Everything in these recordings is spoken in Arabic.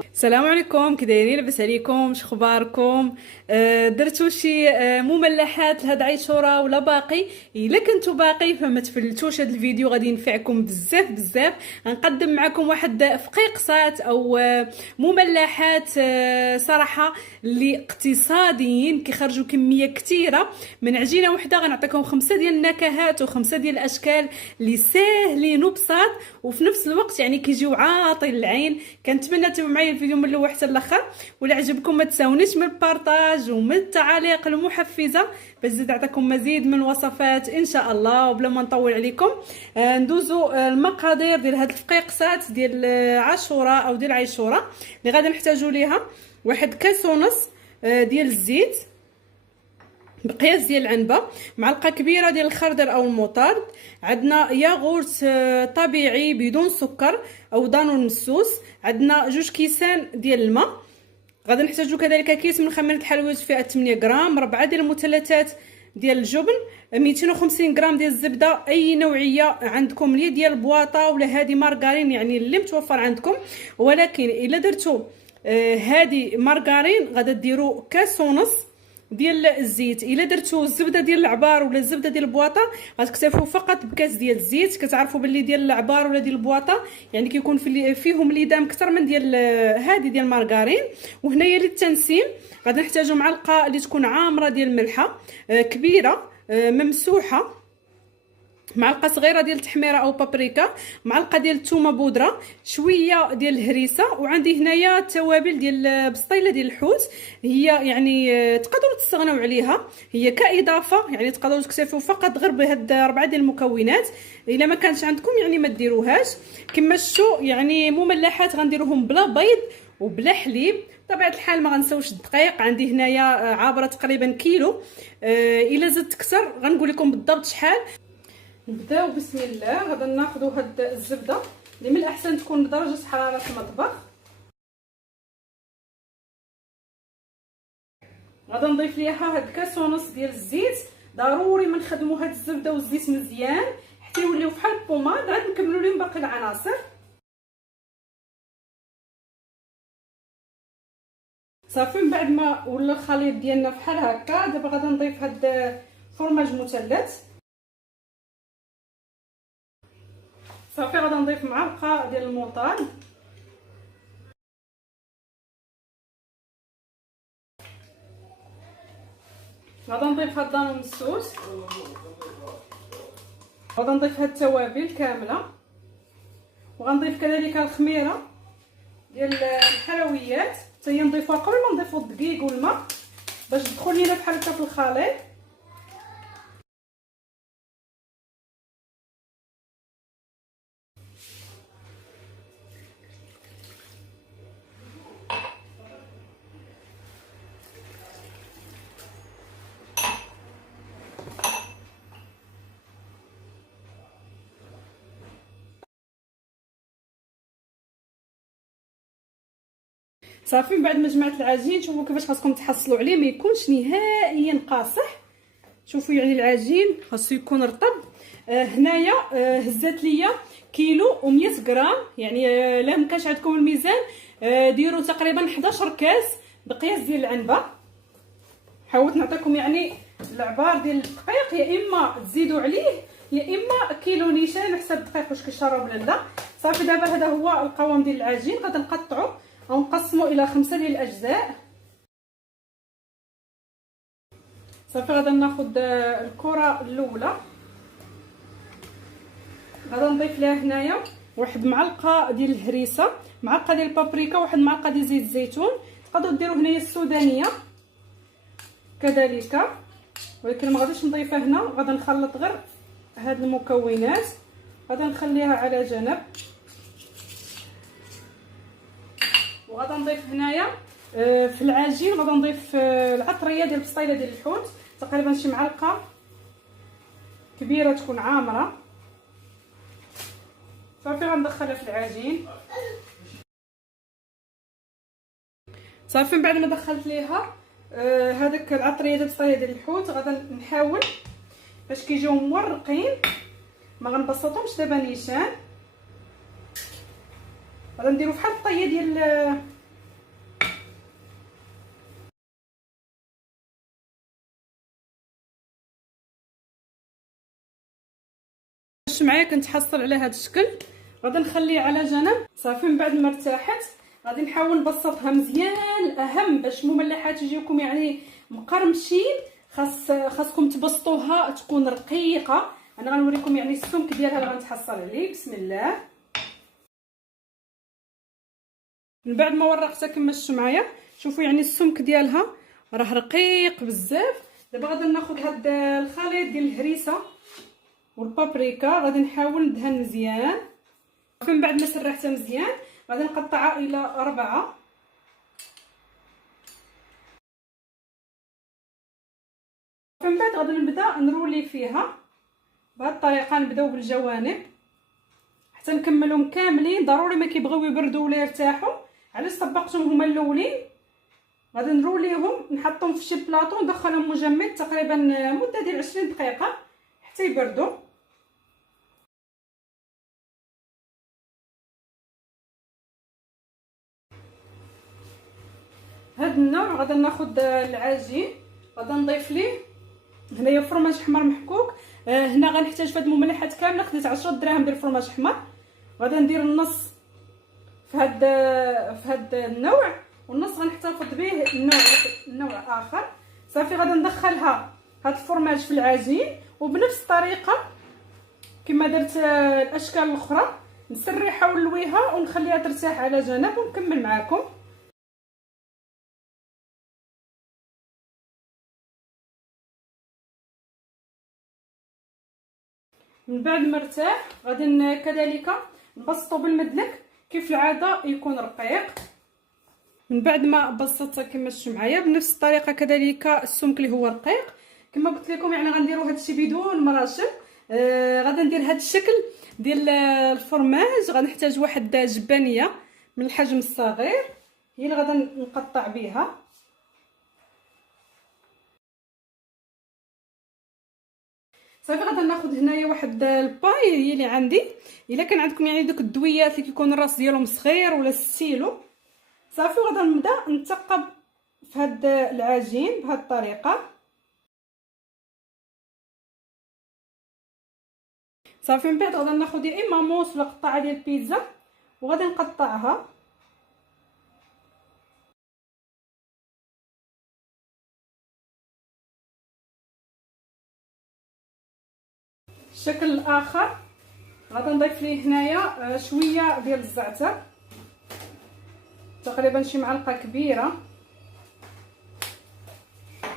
السلام عليكم، كي دايرين؟ لاباس عليكم؟ شخباركم؟ درتو شي مملحات لهاد عيشوره ولا باقي؟ الا كنتو باقي فما تفلتوش هاد الفيديو، غادي ينفعكم بزاف بزاف. غنقدم معكم واحد فقيقصات او مملحات صراحه اللي اقتصاديين، كيخرجوا كميه كثيره من عجينه وحده. غنعطيكم 5 ديال النكهات و5 ديال الاشكال اللي ساهلين وبساط، وفي نفس الوقت يعني كيجيو عاطي للعين. كنتمنى تبقوا معايا الفيديو من الاول حتى الاخر، ولا عجبكم ما تساونيش من البارطاج ومن التعاليق المحفزه باش نزيد نعطيكم مزيد من الوصفات ان شاء الله. وبلا ما نطول عليكم ندوزو المقادير ديال هاد الفقيقسات ديال عاشوراء او ديال عيشوره اللي غادي نحتاجو ليها. 1 كاس ونص ديال الزيت بقياس ديال العنبه، معلقه كبيره ديال الخردل او المطارد، عندنا ياغورت طبيعي بدون سكر او دانون مسوس، عندنا 2 كيسان ديال الماء. غادي نحتاجو كذلك كيس من خميره الحلويات فيها 8 غرام، 4 ديال المثلثات ديال الجبن، 250 غرام ديال الزبده اي نوعيه عندكم، اللي ديال البواطه ولا هذه مارغرين يعني اللي متوفر عندكم. ولكن الا درتو هذه مارغرين غادي ديروا كاس ونص ديال الزيت. الا درتو الزبده ديال العبار ولا الزبده ديال البواطه غتكتفوا فقط بكاس ديال الزيت. كتعرفوا باللي ديال العبار ولا ديال البواطه يعني كيكون فيهم ليدام اكثر من ديال هذه ديال المارغرين. وهنايا للتنسيم غادي نحتاجوا معلقه اللي تكون عامره ديال الملحه كبيره ممسوحه، معلقه صغيره ديال التحميره او بابريكا، معلقه ديال الثومه بودره، شويه ديال الهريسه. وعندي هنايا التوابل ديال بسطيله ديال الحوت، هي يعني تقدروا تستغنوا عليها، هي كاضافه يعني تقدروا تكتفوا فقط غير بهاد 4 ديال المكونات. الا ما كانش عندكم يعني ما ديروهاش. كما شفتوا يعني مملحات غنديروهم بلا بيض وبلا حليب. بطبيعه الحال ما غنساوش الدقيق، عندي هنايا عابره تقريبا كيلو. الا زدت اكثر غنقول لكم بالضبط شحال. نبداو بسم الله. غادي ناخذوا هاد الزبده اللي من الاحسن تكون بدرجه حراره المطبخ. غادي نضيف ليها هاد كاس ونص ديال الزيت. ضروري ما نخدموا هاد الزبده والزيت مزيان حتى يوليو بحال البوماد. غادي نكملوا لهم باقي العناصر. صافي من بعد ما ولا الخليط ديالنا بحال هكا، دابا غادي نضيف هاد فرماج مثلث. صافي غادي نضيف معلقه ديال الموطاد، غادي نضيف هاد الدانون مسوس، غادي نضيف هاد التوابل كامله، وغنضيف كذلك الخميره ديال الحلويات حتى هي نضيفوها قبل ما نضيفو الدقيق والماء باش تدخل لينا بحال هكا في الخليط. صافي من بعد ما جمعت العجين شوفوا كيفاش خاصكم تحصلوا عليه، ما يكونش نهائيا قاصح. شوفوا يعني العجين خاصو يكون رطب. هنايا هزات ليا كيلو و100 غرام، يعني لا مكانش عندكم الميزان ديروا تقريبا 11 كاس بقياس ديال العنبه. حاولت نعطيكم يعني العبار ديال الدقيق، يا اما تزيدوا عليه يا اما كيلو نيشان على حسب الدقيق واش كيشرب ولا لا. صافي دابا هذا هو القوام ديال العجين. غادي نقطعو او نقسمو الى 5 ديال الاجزاء. صافي غادي ناخذ الكره الاولى، غادي نضيف ليها هنايا 1 معلقه ديال الهريسه، معلقه ديال البابريكا، 1 معلقه ديال زيت الزيتون. تقدروا ديروا هنايا السودانيه كذلك، ولكن ما غاديش نضيفها هنا. غادي نخلط غير هاد المكونات، غادي نخليها على جنب. وغادي نضيف هنايا في العجين غادي نضيف العطريه ديال البسطيله ديال الحوت، تقريبا شي معلقه كبيره تكون عامره. صافي غندخلها في العجين. صافي من بعد ما دخلت ليها هذاك العطريه ديال البسطيله ديال الحوت غادي نحاول باش كيجيو مورقين، ما غنبسطهمش دابا نيشان. غادي نديرو فحال الطيه الشمعيه كنتحصل على هذا الشكل. غادي نخليه على جنب. صافي من بعد ما ارتاحت غادي نحاول نبسطها مزيان. الاهم باش المملحات يجيوكم يعني مقرمشين خاصكم تبسطوها تكون رقيقه. انا غنوريكم يعني السمك ديالها اللي غنتحصل عليه. بسم الله. من بعد ما ورقتها كما الشمعيه شوفوا يعني السمك ديالها راه رقيق بزاف. دابا غادي ناخذ هاد الخليط ديال الهريسه والبابريكا غادي نحاول ندهن مزيان. من بعد ما سرحتها مزيان غادي نقطعها الى 4. من بعد غادي نبدا نرولي فيها بهذه الطريقه. نبداو بالجوانب حتى نكملهم كاملين. ضروري ما كيبغيو يبردوا ولا يرتاحوا. علاش طبقتهم هما الاولين. غادي نروليهم نحطهم في شي بلاطو ندخلهم مجمد تقريبا مده ديال 20 دقيقه حتى يبردوا. هاد النوع غادي ناخذ العجين غادي نضيف ليه هنايا فرماج احمر محكوك. هنا غنحتاج في هاد المملحات كامله خديت 10 دراهم ديال الفرماج احمر. غادي ندير النص في هاد النوع والنص غنحتفظ به النوع اخر. صافي غادي ندخلها هاد الفرماج في العجين وبنفس الطريقه كما درت الاشكال الاخرى نسرحها ونلويها ونخليها ترتاح على جنب ونكمل معكم. من بعد ما ارتاح غادي كذلك نبسطو بالمدلك كيف العاده يكون رقيق. من بعد ما بسطتها كما الشمعيه بنفس الطريقه كذلك السمك اللي هو رقيق كما قلت لكم يعني غنديروا هذا الشيء بدون مراشم. غادي ندير هذا الشكل ديال الفرماج. غنحتاج واحد جبانيه من الحجم الصغير هي اللي غادي نقطع بها. صافي غادي ناخذ هنايا واحد الباي هي اللي عندي. الا كان عندكم يعني دوك الدويات اللي كيكون الراس ديالهم صغير ولا الستيلو. صافي غادي نبدا نثقب في هذا العجين بهذه الطريقه. صافي من بعد غادي ناخذ يا اما موس ولا قطعه ديال البيتزا وغادي نقطعها. الشكل الاخر غادي نضيف ليه هنايا شويه ديال الزعتر تقريبا شي معلقه كبيره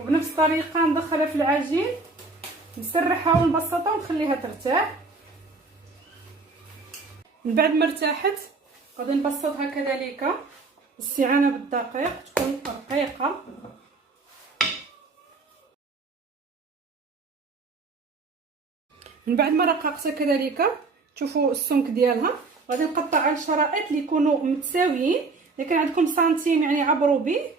وبنفس الطريقه ندخلها في العجين نسرحها ونبسطها ونخليها ترتاح. من بعد ما ارتاحت غادي نبسطها كذلك استعانه بالدقيق تكون رقيقه. من بعد ما رققتها كذلك تشوفوا السمك ديالها غادي نقطع على الشرائط اللي يكونوا متساويين. الا كان عندكم سنتيم يعني عبروا به.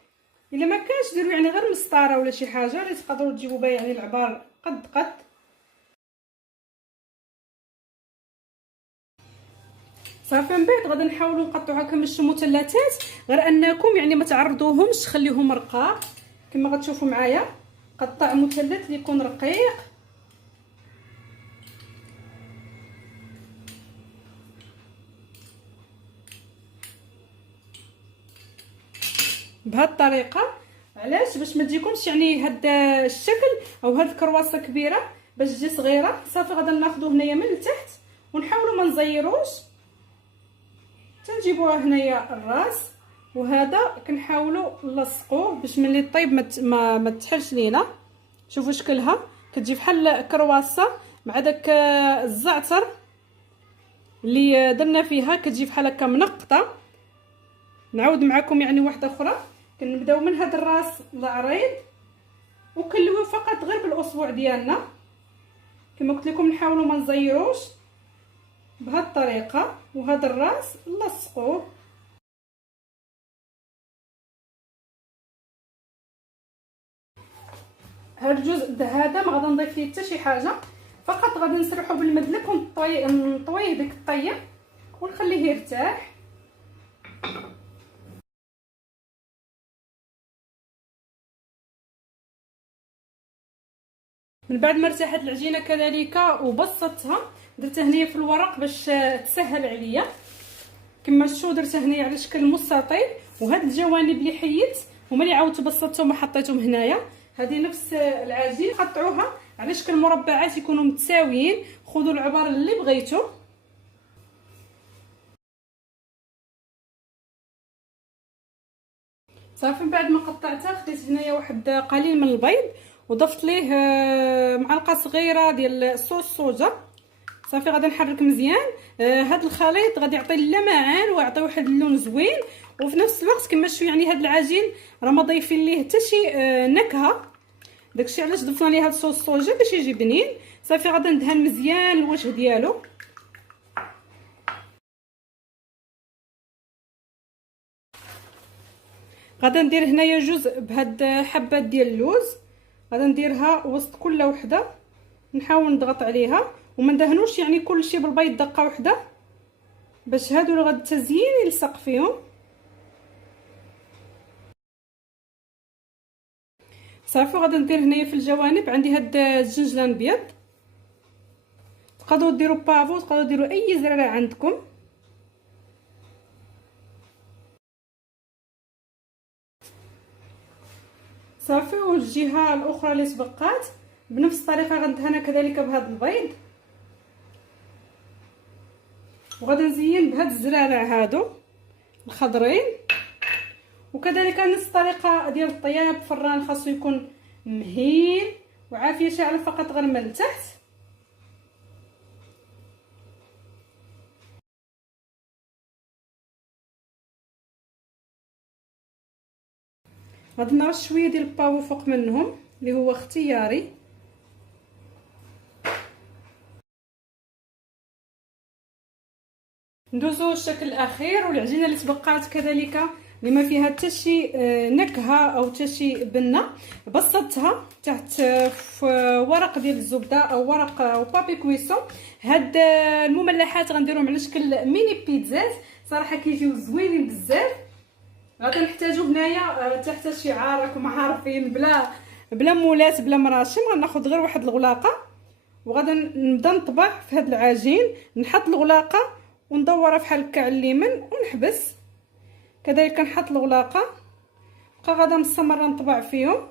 الا ما كانش ديروا يعني غير مسطره ولا شي حاجه اللي تقدروا تجيبوا بها يعني العبار قد. صافي من بعد غادي نحاولوا نقطعوها كما شفتوا مثلثات غير انكم يعني ما تعرضوهمش خليهم رقاق كما غتشوفوا معايا. قطع مثلث اللي يكون رقيق. بهذه الطريقه. علاش؟ باش ما تجيكمش يعني هذا الشكل او هذه الكرواسه كبيره باش تجي صغيره. صافي غادي ناخذوا هنايا من التحت ونحاولوا ما نزيروش تنجيبوها هنايا الراس وهذا كنحاولوا نلصقوه باش ملي طيب ما تحلش لينا. شوفوا شكلها كتجي بحال كرواسه مع داك الزعتر اللي درنا فيها كتجي بحال هكا منقطه. نعاود معكم يعني واحده اخرى. كنبداو من هذا الراس العريض وكنلويو فقط غير بالاصبع ديالنا كما قلت لكم نحاولوا ما نزيروش بهذه الطريقه. وهذا الراس نلصقوه. هذا الجزء هذا ما غادي نضيف فيه حتى شي حاجه فقط غادي نسرحو بالمدلك ونطويه ديك الطيه ونخليه يرتاح. من بعد ما ارتاحت العجينه كذلك وبسطتها درتها هنايا في الورق باش تسهل عليا. كما شفتوا درتها هنايا على شكل مستطيل، وهاد الجوانب اللي حيدت هما اللي عاودت بسطتهم وحطيتهم هنايا. هذه نفس العجين، قطعوها على شكل مربعات يكونوا متساويين. خذوا العبار اللي بغيتو. صافي من بعد ما قطعتها خديت هنايا واحد قليل من البيض وضفت ليه معلقه صغيره ديال صوص صوجا. صافي غادي نحرك مزيان. هاد الخليط غادي يعطي اللمعان ويعطي واحد اللون زوين، وفي نفس الوقت كما شفتوا يعني هاد العجين راه ما ضايفين ليه حتى شي نكهه. داكشي علاش ضفنا ليه هاد الصوص صوجا باش يجي بنين. صافي غادي ندهن مزيان الوجه ديالو. غادي ندير هنايا جزء بهاد حبات ديال اللوز، غادي نديرها وسط كل وحده، نحاول نضغط عليها وما ندهنوش يعني كلشي بالبيض دقه وحده باش هادو اللي غادي التزيين يلصق فيهم. صافي غادي ندير هنايا في الجوانب عندي هاد الجنجلان بيض. تقدروا ديروا بافو، تقدروا ديروا اي زراره عندكم. صافي والجهه الاخرى اللي تبقات بنفس الطريقه غندهنها كذلك بهذا البيض، وغادي نزين بهاد الزرارع هادو الخضرين. وكذلك نفس الطريقه ديال الطياب، فران خاصو يكون مهين وعافيه شاعله فقط غير من التحت. غادي نرش شويه ديال البافو فوق منهم اللي هو اختياري. ندوزو الشكل الاخير والعجينه اللي تبقات كذلك اللي ما فيها حتى شي نكهه او حتى شي بنه، بسطتها تحت في ورق ديال الزبده او ورق او بابي كويسون. هاد المملحات غنديرهم على شكل ميني بيتزات، صراحه كيجيو زوينين بزاف. غادي نحتاجو هنايا تحت شعار راكم عارفين، بلا مولات بلا مراشم. غناخذ غير واحد الغلاقه وغادي نبدا نطبع في هاد العجين، نحط الغلاقه وندورها بحال هكا على اليمين ونحبس. كذلك نحط الغلاقه بقى غادا مستمره نطبع فيهم.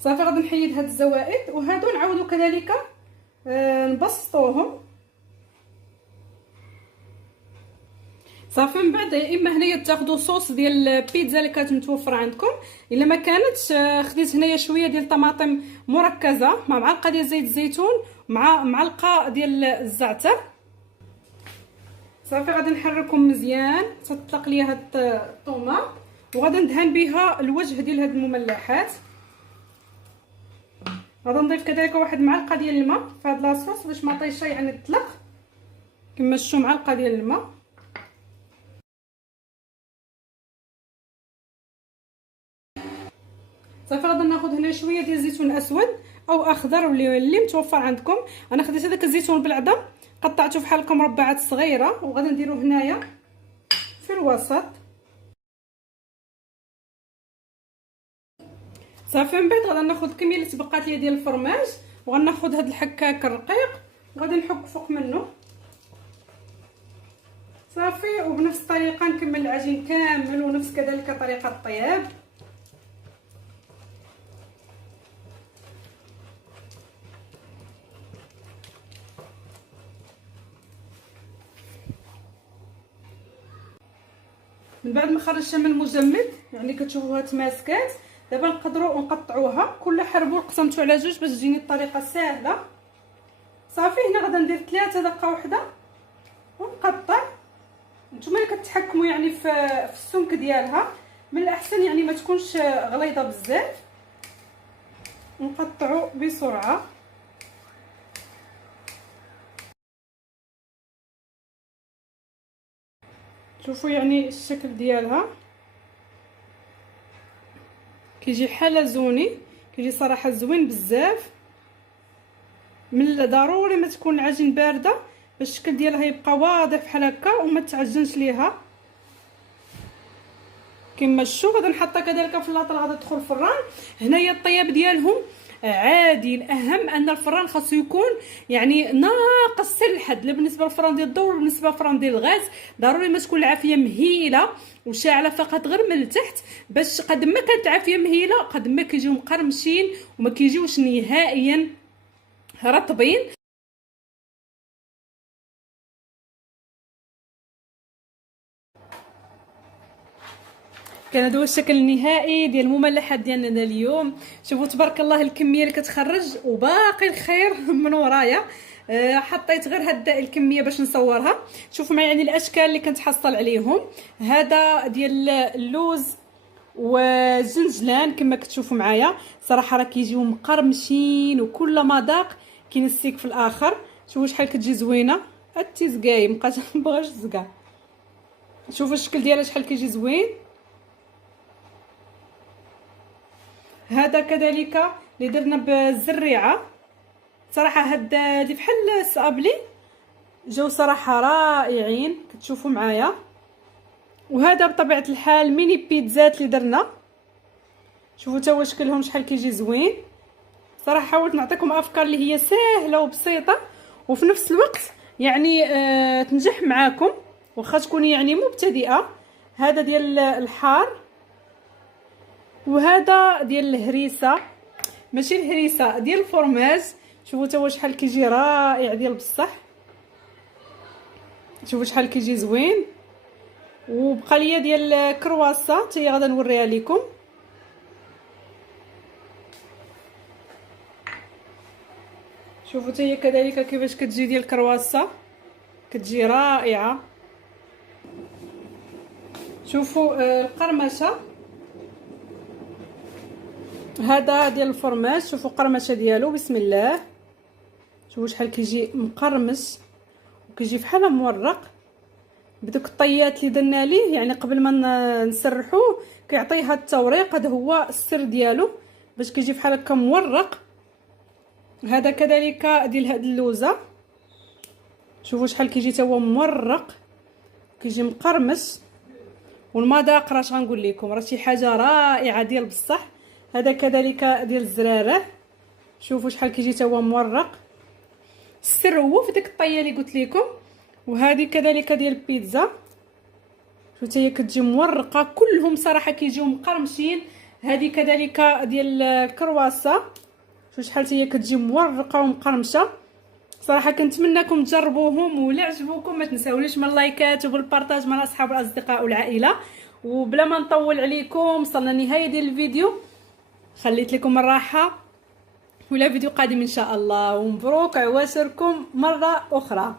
صافي غادي نحيد هاد الزوائد وهادو نعاودو كذلك نبسطوهم. صافي من بعد يا اما هنايا تاخذوا صوص ديال البيتزا اللي كانت متوفره عندكم، الا ما كانتش خديت هنايا شويه ديال الطماطم مركزه مع معلقه ديال زيت الزيتون مع معلقه ديال الزعتر. صافي غادي نحركهم مزيان تطلق ليا هاد الطوماط، وغادي ندهن بها الوجه ديال هاد المملحات. غادي نضيف كذلك واحد معلقه ديال الماء في هاد لاصوص باش ما طيش يعني تطلق. كما شفتوا معلقه ديال الماء. صافي غادي ناخذ هنا شويه ديال الزيتون اسود او اخضر اللي متوفر عندكم. انا خديت هذاك الزيتون بالعظم قطعته بحال هكا مربعات صغيره وغادي نديرو هنايا في الوسط. صافي من بعد غادي ناخذ الكميه اللي تبقات لي ديال الفرماج وغناخذ هذا الحكاك الرقيق وغادي نحك فوق منه. صافي وبنفس الطريقه نكمل العجين كامل ونفس كذلك طريقه الطياب. من بعد ما خرجتها من المجمد يعني كتشوفوها تماسكات، دابا نقدروا نقطعوها كل حربو قسمتو على جوج باش تجيني الطريقه سهله. صافي هنا غادا ندير 3 دقه واحده ونقطع. نتوما اللي كتحكموا يعني في السمك ديالها، من الاحسن يعني ما تكونش غليظه بزاف. نقطعوا بسرعه. شوفوا يعني الشكل ديالها كيجي حلزوني، كيجي صراحه زوين بزاف. من ضروري ما تكون العجين بارده باش الشكل ديالها يبقى واضح بحال هكا وما تعجنش ليها. كما شفتوا. غادي نحطها كذلك في اللاطه غادي تدخل الفران. هنايا الطياب ديالهم عادي. الاهم ان الفران خاصو يكون يعني ناقص الحد، لا بالنسبه للفران ديال الضوء بالنسبه للفران ديال الغاز. ضروري ما تكون العافيه مهيله وشاعله فقط غير من التحت، باش قد ما كانت العافيه مهيله قد ما كيجيو مقرمشين وما كيجيوش نهائيا رطبين. كان هذا هو الشكل النهائي ديال المملحات ديالنا اليوم. شوفوا تبارك الله الكميه اللي كتخرج وباقي الخير من ورايا. حطيت غير هاد الكميه باش نصورها. شوفوا معايا يعني الاشكال اللي كنتحصل عليهم. هذا ديال اللوز والزنجلان كما كتشوفوا معايا. صراحه راه كيجيو مقرمشين وكل مذاق كينسيك في الاخر. شوفوا شحال كتجي زوينه. التيزكاي مابقاش مبغاش تزكا. شوفوا الشكل ديالها شحال كيجي زوين. هذا كذلك اللي درنا بالزريعه. صراحه هاد اللي بحال الصابلي جاو صراحه رائعين كتشوفوا معايا. وهذا بطبيعه الحال ميني بيتزات اللي درنا. شوفوا تا هو شكلهم شحال كيجي زوين. صراحه حاولت نعطيكم افكار اللي هي سهله وبسيطه وفي نفس الوقت يعني تنجح معاكم واخا تكوني يعني مبتدئه. هذا ديال الحار وهذا ديال الهريسه، ماشي الهريسه ديال الفرماج. شوفوا تا هو شحال كيجي رائع ديال بصح. شوفوا شحال كيجي زوين. وبقى ليا ديال الكرواسه حتى هي غادا نوريها لكم. شوفوا حتى هي كذلك كيفاش كتجي ديال الكرواسه كتجي رائعه. شوفوا القرمشه هذا ديال الفرماج. شوفوا القرمشه ديالو بسم الله. شوفوا شحال كيجي مقرمش وكيجي فحال مورق بدوك الطيات اللي درنا ليه يعني قبل ما نسرحوه كيعطيه هذا التوريق. هذا هو السر ديالو باش كيجي فحال هكا مورق. هذا كذلك ديال هاد اللوزه. شوفوا شحال كيجي تا هو مورق كيجي مقرمش. والمذاق راش غنقول لكم راه شي حاجه رائعه ديال بصح. هذا كذلك ديال الزراره. شوفوا شحال كيجي تا هو مورق. السر هو في ديك الطيه اللي قلت لكم. وهذه كذلك ديال البيتزا. شوفوا حتى هي كتجي مورقه كلهم صراحه كيجيو مقرمشين. هذه كذلك ديال الكرواسه. شوفوا شحال هي كتجي مورقه ومقرمشه. صراحه كنتمنىكم تجربوهم ولا عجبوكم ما تنساوليش من اللايكات وبالبارطاج مع الاصحاب والاصدقاء والعائله. وبلا ما نطول عليكم وصلنا النهايه ديال الفيديو. خليت لكم الراحه ولا فيديو قادم ان شاء الله. ومبروك عواشركم مره اخرى.